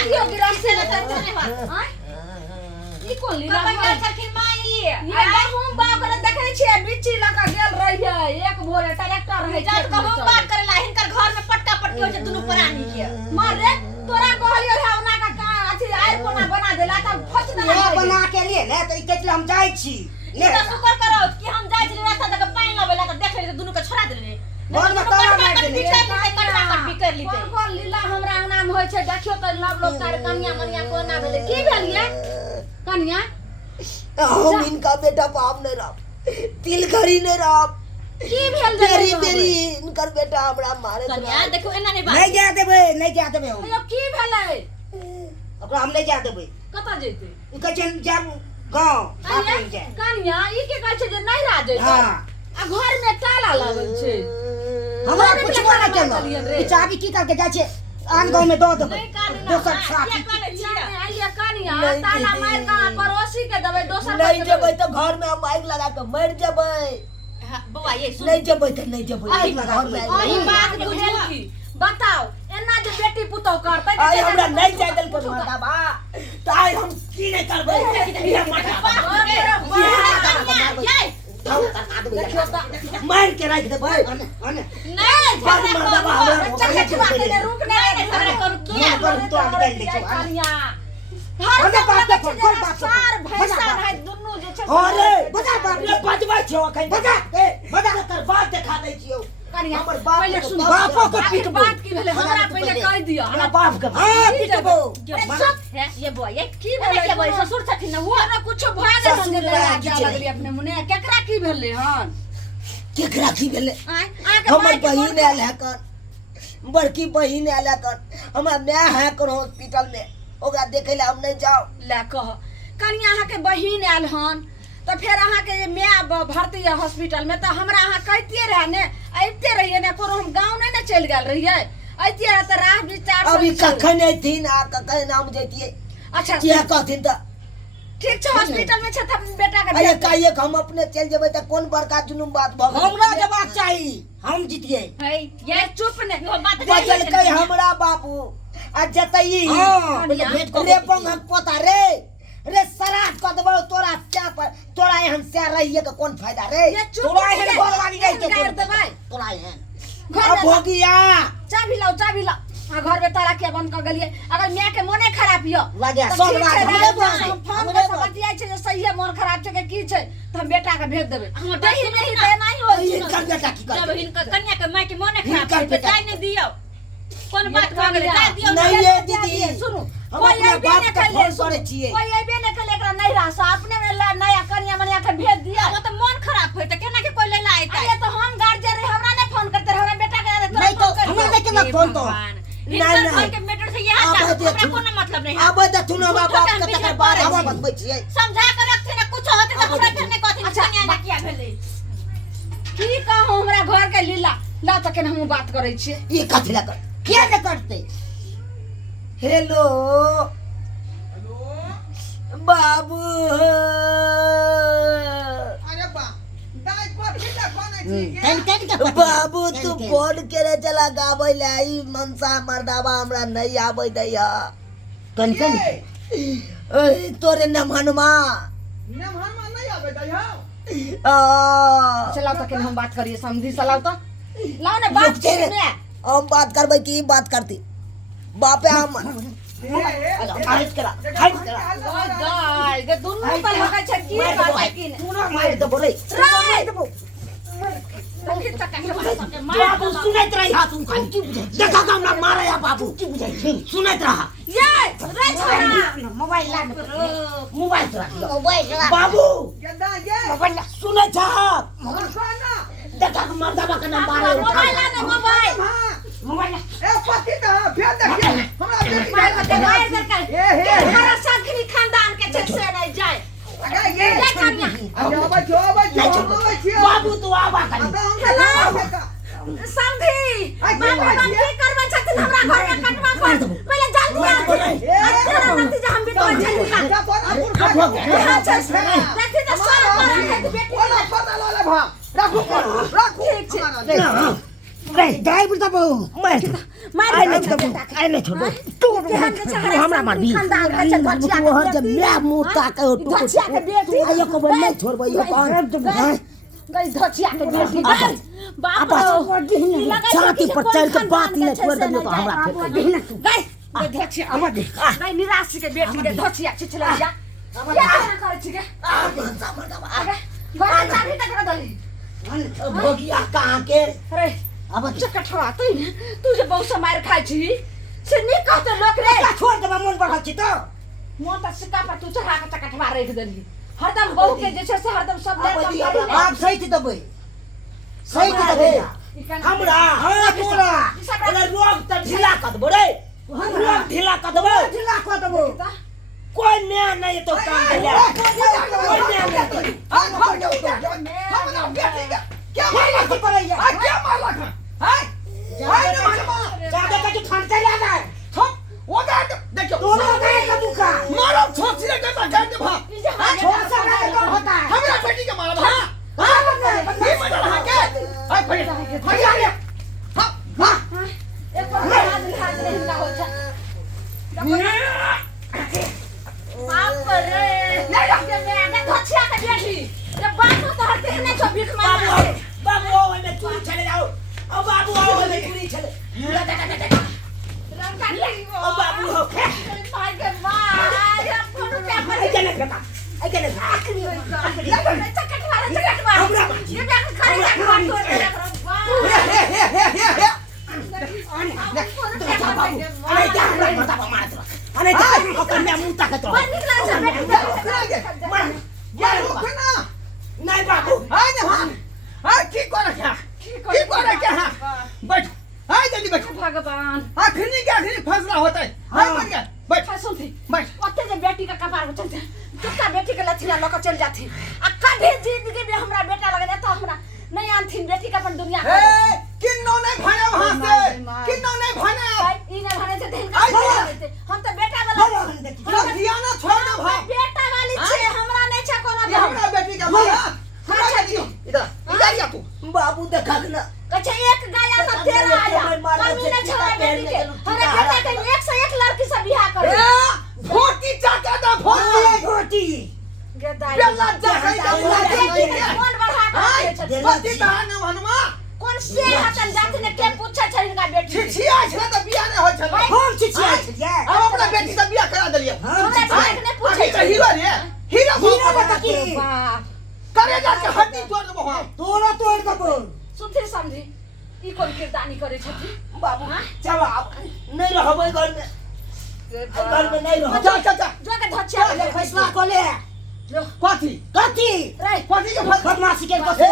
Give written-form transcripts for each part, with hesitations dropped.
देखियो गिरफ्त से नहीं हां ई कोन लीला का छलखिन माई ये हम बाप करे देखै छियै बिच्ची लगा गेल रहिए एक भोरे ट्रैक्टर रहे जात कब बात करेला हिनकर घर में पटका पटकी हो छै दुनु प्राणी के मार रे तोरा कहलियो है ओना का अथी आएर कोना बना देला त फच देला ये बना के लिए ले तो कहले हम जाय छी ले तो शुक्र करो कि हम जाय छी रास्ता तक पानी लबेला त देख ले दुनु के छोड़ा देले घर में ताला मार देले कटवा कट बिकर ली कोन लीला हमरा अंगना में होय छै देखियो त सब लोग तार कन्या मनिया कोना भेले की भेलिए कन्या हम इनका बेटा बाप नहीं रहा तिल घड़ी नहीं रहा की भेल तेरी इनकर बेटा हमरा मारे कन्या देखो एना नहीं बात नहीं जा देबे हम यो की भेलै ओकरा हम नहीं जा देबे कता जइते ई कहै छै जाब गांव कन्या ई के कहै छै जे नहीं रा जइते हां आ घर में ताला लागल छै हमरा कुछ ना केलो ई चाबी की करके जाय छै आन गांव में दो देबे दोसर साथी आइए कन्या ताला मार का पड़ोसी के देबे दोसर नहीं जेबै तो घर में हम आग लगा के मर जेबै बउआ ये सुन नहीं जेबै तो नहीं जेबै घर में ई बात बुझल की बताओ एना जे बेटी पुतौ करतै आई हमरा नहीं जाय देल को माताबा त आई हम की नहीं करबै ये माताबा देखियो त मार के राख देबै नहीं बात माताबा हमरा चकचवा के रुक नहीं हमरा करू तो आगे ले छो कन्या हर बात पे कोई बात सार भैंसा है दुनु जे छै अरे बजा बाप रे बजबै छौ अखन बजा बजा कर बात देखा दै छियौ कन्या हमर बाप पहले सुन बापो के पिटबो बात की भेले हमरा पहले कह दियो हमरा बाप के हां पिटबो है ये बुआ ये की भेले के भाई ससुर छथिन न वो ना कुछ भ गेल ससुर लगा लगली अपने मुने केकरा की भेले हन केकरा की भेले आके हमर बहिन आयल है कर बड़की बहिन आयल है कर हमर माय है कर हॉस्पिटल में ओकरा देखे ला हम नहीं जाओ ले कह कन्या अहाँ के बहिन आयल हन तो फिर अहाँ के माय भर्ती है हॉस्पिटल में तो हमरा अहाँ कहतिए रहे ने आइते रहिए ने कोनो हम गांव नहीं ना चल गेल रहिए आइते रह त राह विचार अभी कखन नहीं थी ना कखन नाम जतिए अच्छा क्या कहथिन त ठीक छै हॉस्पिटल में छै त बेटा के अरे काहे हम अपने चल जेबै त कोन बड़का जुलुम बात भ गेल हमरा जवाब चाहिए हम जीतिए है ये चुप ने बात बजल कई हमरा बाबू आ जतई हां भेट रे पंगक पोता रे सराज क देबो तोरा क्या पर तोरा एहन से रहिए के कोन फायदा रे तोरा एहन घरवाली नहीं के कर देबै तोरा एहन घर अब भोगिया चाबी लाओ आ घर में ताला के बंद कर गेलिए अगर मैं के मोने खराब हियो लागे तो सब ठीक रात छै, हमरे रात बस हम फोन पर बतियाइ छै जे सही है मन खराब छै के की छै त हम बेटा के भेज देबै नहीं नहीं त नहीं हो इनकर बेटा की जब कर हिनकर कन्या के माय के मोने खराब हिनकर छै त बेटा। जाय नहीं दियो कोन बात भ गेलै जाय दियो नहीं ये दीदी सुनु हम कोई अपने अइबे बाप नहीं के कैले फोन करे छिए कोई अइबे नहीं कैले एकरा नहीं रासा अपने में नया कन्या मनिया के भेज दिया अब त मन खराब होय त केना के कोई लेला आइता अरे तो हम गार्जियन रे हमरा नहीं फोन करते रहे हमरा बेटा के नहीं तो हमरा नहीं के फोन तो हिनकर नहीं। घर के मैटर से यह आब हमरा देखू। कोनो मतलब नहीं अब दथुन बाप के तकर बारे हम बतबै छिए समझा कर रखथे ना कुछ होते त हमरा फिर नहीं कहथिन अच्छा, कन्या ना किया भेलै की कहूं हमरा घर के लीला ला तक हम बात करे छिए ये कथि ला कर क्या न करते हेलो बाबू अरे बा दाई पर किला बने छी तन तन के बाबू तू फोन करे चला गाबै ला ई मनसा मर्दावा हमरा नहीं आबै दैया तन तन ओए तोरे नमहनमा नेम हम नहीं आबे दई हो चलाओ तक हम बात करिए समझी चलाओ तो लाओ ने बात रुक तेरे। में हम बात करबै की बात करती बापे हम खारिज करा खारिज करा गाय गे दुनु पर लगा छै की बात है की तू ना मार दबो रे बाबू सुनैत रही हाथ उठा की बुझाई देखा का हमरा मारे या बाबू की बुझाई सुनैत रहा ये रे छोरा मोबाइल ला मोबाइल चला मोबाइल बाबू गेदा ये मोबाइल ला सुनै छ सोना देखा का मर्दावा का नाम मारे मोबाइल ला ना मोबाइल हां मोबाइल ला ए पति त फेर देखिए हमरा बेटी मोबाइल को दबाई दर कर ए हे हमारा सखरी खानदान के छे से नहीं जाए लगा ये ले कन्या आबे जो बाबू तू आवा कर समझी बाबा की करबे छथिन हमरा घर में कटवा पर पहले जल्दी आ तेरा नतीजा हम भी तो जल्दी हां छै देखी तो सब पर बेटी ओला पता लाले भा राखू राखू ठीक छै रे ड्राइवर त बहु मार मार आई नहीं छोड़ तू केहन जे छै हमरा मारबी खानदान के छै धचिया तू हर जब मैं मोटा के धचिया के बेटी आयो को नहीं छोड़बो यो कौन गई धचिया के बेटी गई बाप छाती पर चढ़ के बात नहीं छोड़ दियो तो हमरा गई गई धचिया आवाज दे गई निराश के बेटी के धचिया छिछला जा क्या करे छी के आगे घर चाबी तक कर दली भोगिया कहां के अरे अब चकठवा तू तू जे बहु से मार खाइ छी से नहीं कहते लोग रे छोड़ देबा मन बढ़ल छी तो मोन त सिक्का पर तू चढ़ा के चकठवा रख देली हरदम बहू के जे छै से हरदम सब ले आप सही देबै सही देबै हमरा हां तोरा अरे रोग त ढीला कर देबो रे रोग ढीला कर देबो कोई मैं नहीं तो काम कर कोई मैं नहीं हम ना बेटी का क्या माला की पड़ैया क्या माला का ज्यादा का खानते याद है वो देखो दोनों का एक दुखा मारो छोटी से के बजा दे भा छोड़ सा का होता है हमरा बेटी के मारा भा ये मजा रहा के हाय फड़ी आ गया हां एक बार याद दिखा दे हिला हो जा बाप रे नहीं रखते मैं धचिया के बेटी ये बाप तो हरते नहीं छो भीख मांगे बाबू आओ मैं चूड़ी चले जाओ अब बाबू आओ मैं चूड़ी चले रंगा लगी वो अब बाबू हो भाई के मार या फोन पे पर आई जाने बेटा आई जाने आखिरी होई चकट मार ये क्या खाली चकट मार तोड़ दे अरे जा मत मार दो अरे जा अपन मैं मुंह तक तो नहीं बाबू हाय ना हाय ठीक कर क्या ठीक कर क्या बैठ हाय जल्दी बैठ भगवान आखिरी के आखिरी फैसला होता है हाय बैठ गया बैठ सुन थी बैठ ओते जे बेटी का कपार को चलते कितना बेटी के लथिया लोग चल जाती अक्का भी जिंदगी में हमरा बेटा लगे तो हमरा नहीं आनथीन बेटी का अपन दुनिया ए किन्नो नहीं भाने वहां से किन्नो नहीं भाने ई ने भाने से दिन का हम तो बेटा वाला लथियाना छोड़ दो भाई बेटा वाली छे हमरा नहीं छे कोनो ये हमरा बेटी का भाई हमरा बेटी इधर या तू बाबू देखा ना अच्छा एक गाया तो तेरा आया कमी न छवा बेटी के हमरा बेटा के एक से एक लड़की से बियाह कर भोटी चाटा दा भोटी घोटी बेला जा कौन बढ़ा के पति दान हनुमा कौन से हतन जाति ने के पूछे छै इनका बेटी छिछिया छै त बियाह नहीं होय छै हम छिछिया छिया हम अपना बेटी से बियाह करा देलिए हमरा भाई ने पूछे तो हीरो रे हीरो बता की बाप करे जा के हड्डी तोड़ देबो हम तोरा तोड़ देबो सुनते समझी ई कोन किरदानी करे छथि बाबू चलो आप नहीं रहबै घर में नहीं रह जा जा जा जो के धचिया के फैसला को ले कथी कथी रे कथी के फैसला बदमाशी के कथी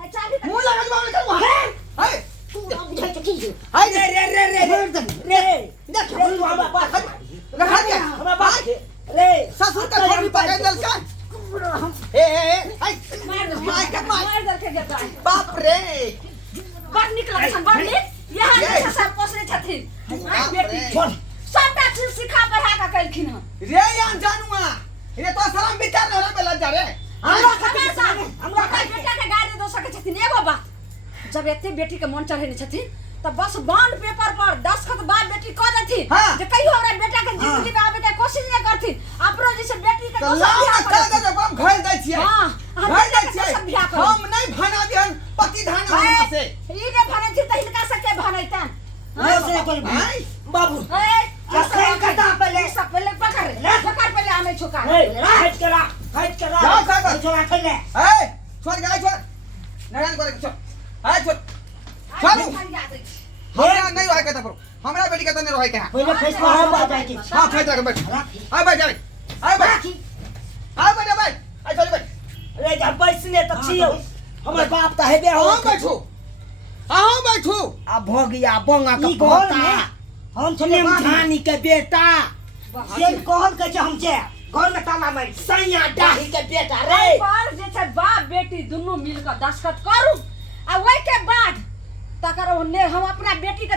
है चाबी मुंह लगा जवाब कर वहां हाय तू बुझाई के की हाय रे देख हम बात रखा गया हमरा बात रे ससुर का घर भी पकड़ दल का ए हाय मार दल के गेता बाप रे बड़ निक लगे छन बड़ निक यहां से सब पोसले छथिन बेटी छोड़ सबटा चीज सिखा पढ़ा के कलखिन हम रे यान जानुआ रे तो सलाम विचार न रे बेला जा रे हमरा बेटा के गाड़ी दो सके छथिन एगो बात जब एते बेटी के मन चढ़ेने छथिन तब बस बॉन्ड पेपर पर 10 खत बाप बेटी कह देथिन हाँ। जे कहियो हमरा बेटा के जिंदगी में आवे के कोशिश नहीं करथिन अपनो जैसे बेटी के तो दोसर बियाह कह कर दे हम घर जाय छियै हां घर जाय छियै सब बियाह कर हम नहीं भाना दिहन पति धान हमरा से ई ने भने थी त हिनका से के भनेतन से कोई भाई बाबू ए कहीं कटा पहले सब पहले पकड़ पहले आमे छोका हट करा जाओ खा छोड़ा खेले ए छोड़ गए छोड़ नारायण करे छोड़ हाय छोड़ चलो हमरा नहीं रहे के तब हमरा बेटी के त नहीं रहे के पहले फैसला हो जाए कि हां फैसला कर बैठ आ बैठ जा आ बैठ आ बैठ बैठ आ चल बैठ रे जब बैसने त छियो हमर बाप त हेबे हो हम बैठू हां बैठू आ भोगिया बंगा के पोता हम छले धानी के बेटा से कहल के हम जे घर में ताला मार सैया डाही के बेटा रे पर जे छै बाप बेटी दुनू मिल के दस्तखत करू आ ओइ के बाद तकर ने हम अपना बेटी के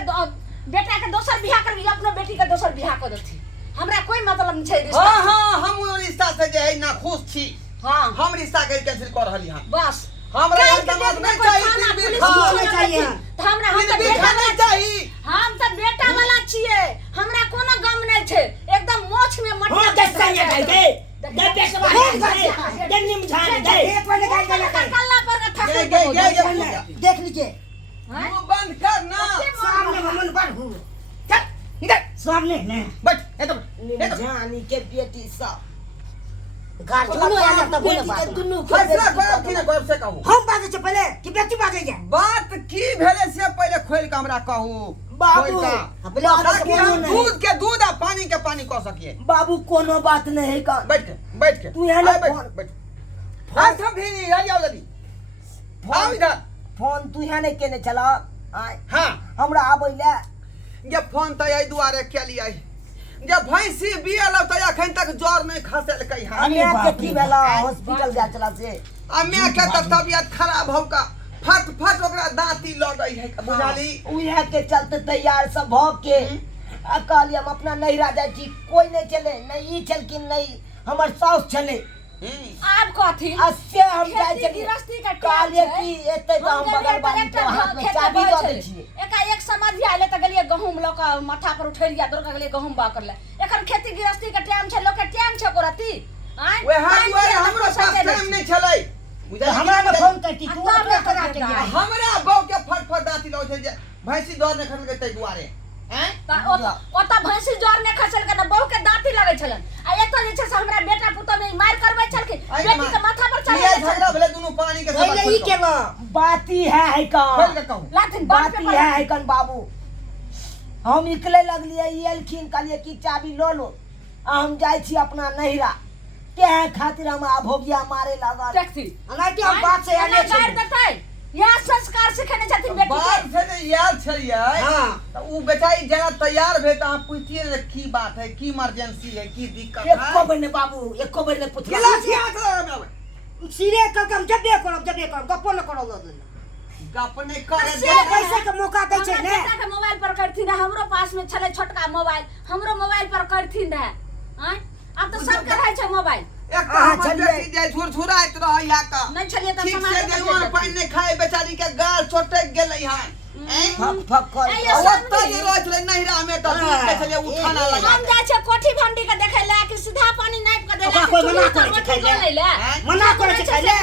बेटा के दोसर बियाह करबी अपना बेटी के दोसर बियाह कर देती हमरा कोई मतलब नहीं छै रिश्ता हां हम रिश्ता से जे है ना खुश छी हां हम रिश्ता के कैंसिल कर रहली हां बस हमरा दमाद नहीं चाहिए पुलिस नहीं चाहिए त हमरा हम त बेटा नहीं चाहिए हम त बेटा वाला छिए हमरा कोनो देख लीजिए हैं? मुंह बंद कर ना। सामने हमन बन हूं चल इधर सामने ने बैठ एकदम जानी के बेटी सब घर दोनों आले तब बोले बात दोनों फैसला करब कि ना करब से कहू। हम बाजे से पहले कि बेटी बाजे जा बात की भेले से पहले खोल के हमरा कहू। बाबू पहले आगे से ताकि बोलो हम नहीं दूध के दूध आ पानी के पानी कह सकिए। बाबू कोनो बात नहीं है का बैठ के तू यहाँ ले बैठ फोन। बैठ हाथ हम भी आ जाओ जल्दी आओ इधर। फोन तू यहाँ नहीं केने चला आय हां हमरा आबैले ये फोन त आई दुआरे के लिए आई जब भैंसी बियल त अखन तक ज्वर नहीं खसल कई हां। हमें के की भेला हॉस्पिटल जा चला से अम्मा के त तबियत खराब हो का फट फट ओकरा दांती लगई है बुझाली। उहे के चलते तैयार सब भ के अकाली हम अपना नहीं राजा जी कोई नहीं चले नहीं ई चल कि नहीं हमर साउस चले आप कथी अस्से हम जाय खेती चली गृहस्थी का काले टाइम की एते तो हम बगल बानी तो हाथ में चाबी दे दै छियै एक समझ आले त गेलिए गहूम ल के माथा पर उठेलिया दौड़ के गेलिए गहूम बा करले एखन खेती गृहस्थी के टाइम छै लोग के टाइम छै कोरती आय वे हाथ दुआरे हमरो पास टाइम नहीं चलै बुझाली। हमरा में फोन करती तू अपने करा के गिरा हमरा बौ के फट फट दांती लग छै जे भैंसी दौड़ नहीं खसल तै दुआरे हैं। ओता भैंसी जोर ने खसल के न बहु के दांती लगै छलन आ एतो जे छै से हमरा बेटा पुतो में मार करबै छलखिन बेटी के माथा पर चढ़ा ये झगड़ा भेले दोनों पानी के पहले ई के ना बाती है का खोल के कहू। लाथिन बात बाती पे है कन बाबू हम निकले लगलिए ई एलखिन कहलिए कि चाबी लो लो आ हम जाय छी अपना नहिरा के खातिर हम भोगिया मारे लगा टैक्सी अनाटी हम बात से आले गाड़ देतै यह संस्कार सिखेने छथिन बेटी बात के से जे याद छलिए हां त उ बेचारी जगह तैयार भे त हम पूछिए रे की बात है की इमरजेंसी है की दिक्कत है। एको बने बाबू एको बने पुछला गिलास हाथ लगा में सिरे का कम जब करब गप्पो न करब गप नहीं करे से पैसा के मौका दै छै ने बेटा के मोबाइल पर करथिन रहे हमरो पास में छले छोटका मोबाइल हमरो मोबाइल पर करथिन रहे हैं अब तो सब के रहै छै मोबाइल एक तो हमर बेटी जे झुरझुराइत रहै या का नहीं छलिए त ठीक समाज से के देवा पानी नहीं खाए बेचारी के गाल चोटक गेलै हन फक फक कर ये और सब त जे रहै छलै नहिरा में त दूध के छलै उठाना लगा हम जाय छै कोठी भंडी के देखे ले कि सीधा पानी नाप के देला ओकरा कोई मना करे छै खाइ ले मना करे छै खाइ ले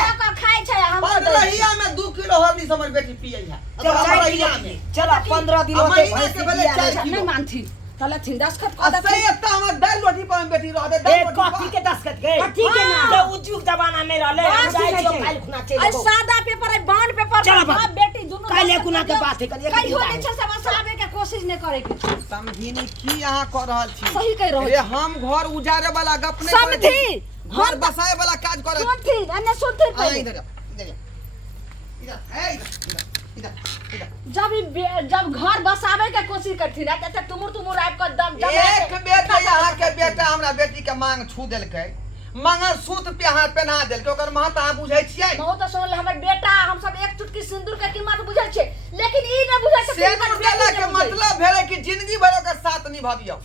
खाय छै हम पंद्रहिया में 2 किलो हरदी से हमर बेटी पियै है पंद्रहिया में चलो 15 दिन होते महीना के भेले 4 नहीं किलो मानथी तले थिन 10 खत आ सही त हमर दाल रोटी पर बेटी रहते दाल एक रोटी कॉफी के 10 कट गए कथी के ना? तो उद्योग जमाना में रहले बात जाय सुनै छियो छै। काल खुना आई चले सादा पेपर है बॉन्ड पेपर चलो बाप बाप। बेटी दोनों काल्हे कुना के बात है, कल एक कहियो दिन नहीं छै समस्या आवे के कोशिश नहीं करे के समझिनी की यहाँ कर रहल छी। सही कह रहल रे हम घर उजारे वाला गप नहीं करै छी। समझी घर बसाए वाला काज करे सुनथी अन्य सुनथी आ, पहले इधर इधर इधर ए, इधर इधर जब घर बसावे के कोशिश करथी ना त तुमुर आब के दम एक बेटा यहाँ के बेटा हमरा बेटी के मांग छू देलकै मंगलसूत्र पे हाथ पहना देलकै ओकर महत्व अहाँ बुझै छियै बहुत तो सुनल हमर बेटा हम सब एक चुटकी सिंदूर के कीमत बुझै छै लेकिन ई न बुझै छै सेनुर देला के मतलब भेलै कि जिंदगी भर ओकर साथ निभाबियौ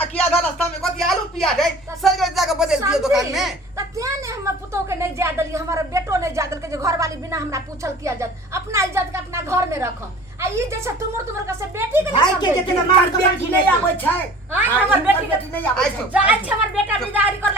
आ कि आधा रास्ता में कथि आलू पिया जाए सरगे जाके बदल दियो दुकान में त त्या ने हम पुतो के नहीं जा दलिए हमारा बेटो नहीं जा दलके जो घर वाली बिना हमरा पूछल किया जात अपना इज्जत के अपना घर में रख आ ई जैसे तुमुर का से बेटी के भाई के जितना मार बेटी नहीं आबै छै हां हमर बेटी के नहीं आबै छै जाय छै हमर बेटा बिदारी कर